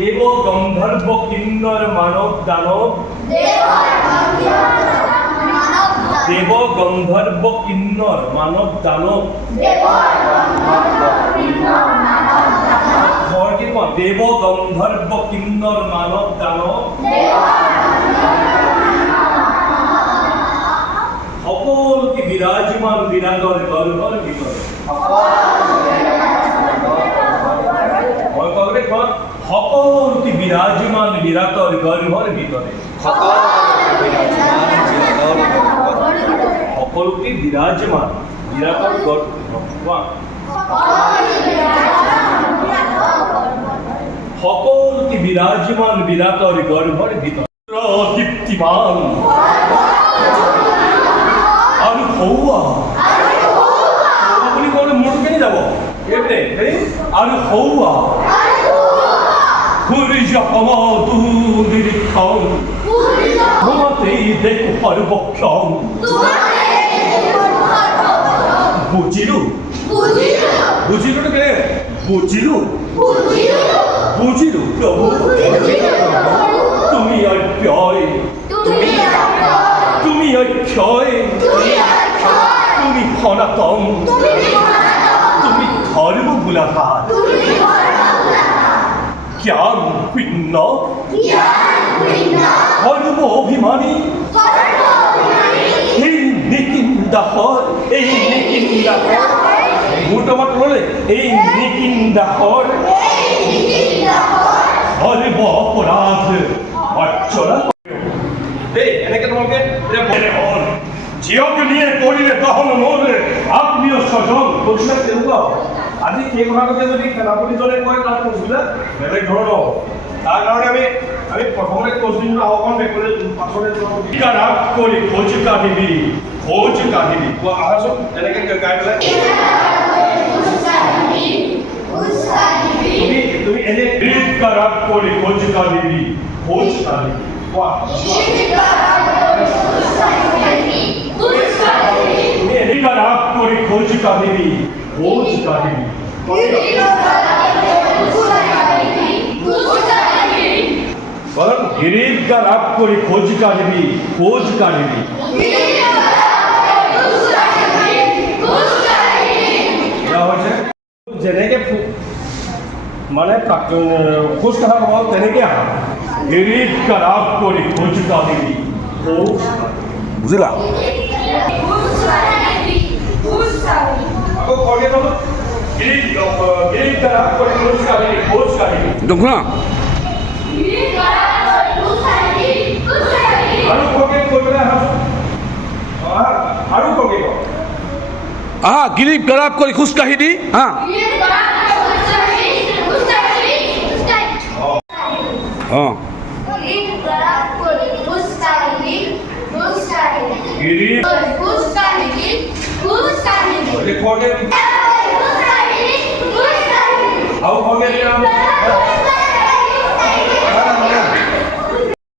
দেব গন্ধর্ব কিন্নর মানব দানব দেব গন্ধর্ব কিন্নর মানব দানব দেব গন্ধর্ব কিন্নর মানব দানব সকলকে বিরাজমান বিরাটর গর্ভর ভিতরে সকলকে বিরাজমান বিরাটর গর্ভর ভিতরে সকলকে বিরাজমান বিরাটর সকলকে বিরাজমান বিরাটর গর্ভর ভিতরে দীপ্তিমান আর হৌয়া আপনি কোনো মুড়কে যাব এমনি আর হৌয়া পুরিজা পমাদুরির খান তোমাতেই দেখো পর্বক্ষণ বুঝিলু বুঝিলু কে বুঝিলু বুঝিলু প্রভু তুমি অক্ষয় তুমি অক্ষয় তুমি সনাতন তুমি ধর্মমূলাধার জ্ঞান শূন্য ধর্ম অভিমানী এই নিকিন্দাহর এই নিকিন্দাহর মোটামুটি বলে এই নিকিন্দাহর ধর্ম অপরাধ অর্চনা এনেকে তোমাকে জিয়ক নিয়ে করিলে তখন মোর আত্মীয় স্বজন বলছিলাম কেন আজি সেই কথাটোকে যদি সেনাপতি জনে কয় তাত কৈছিলে বেলেগ ধৰণৰ তাৰ কাৰণে আমি প্ৰথমতে কৈছিলোঁ আহ্বান পাছতে ৰাগ কৰি খোজ কাঢ়িবি আহাচোন এনেকৈ গাই পেলাই তুমি এনে ৰাগ কৰি খোজ কাঢ়িবি কোৱা রাগ করে খোঁজ কাহিনী গিরিবকা রাগ করে খোঁজ কাহিনী যেনেকে মানে খোজ কাঢ়া হল তেনেকে আহা গিরিবকা রাগ করে খোঁজ কাহিনী বুঝলা দেখুন গিরিব গরাব করে খুশ কাহিনী হ্যাঁ হ্যাঁ Recorded